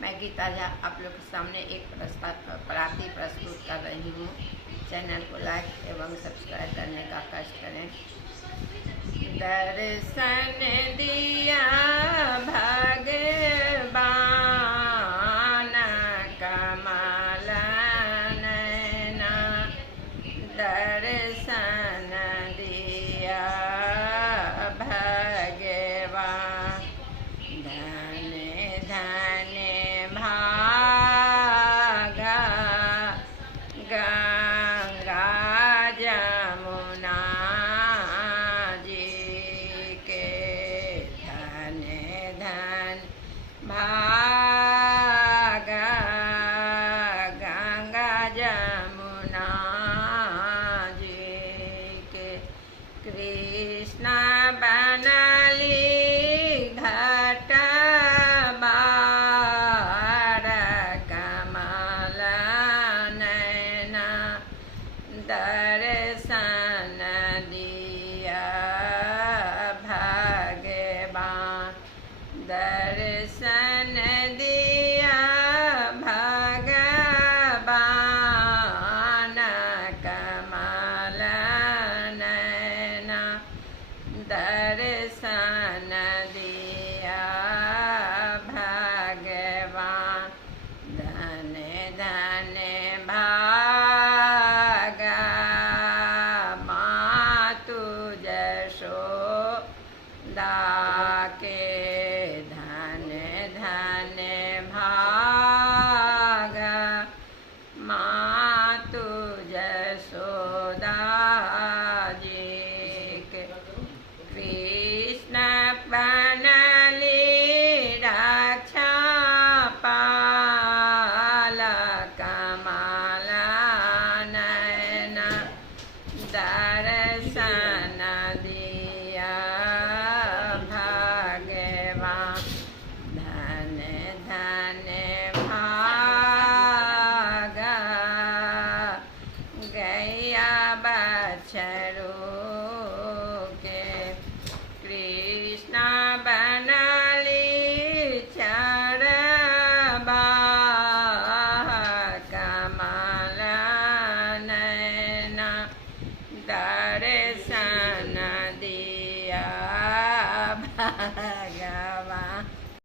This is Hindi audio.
मैं गीता झा आप लोग के सामने एक प्रार्थी प्रस्तुत कर रही हूँ। चैनल को लाइक एवं सब्सक्राइब करने का कष्ट करें। दर्शन दिया भगवान कमल नैना, दर्शन दिया भगवान। धन धन भागा गंगा जमुना जी के, धन धन भागा गंगा जमुना जी के। कृष्ण बनली घट बार कमल नैना, दर्शन दिया भगवान। दर्शन दिया भगवान कमल नैना, दर्शन दिया भगवान। धन धन भागा मातु जशोदा के, धन धन भागा मातु जशोदा जी के। कृष्ण बनली रक्षा पाल कमल नैना, दर्शन दिया भगवान। धन धन भागा गैया बछरू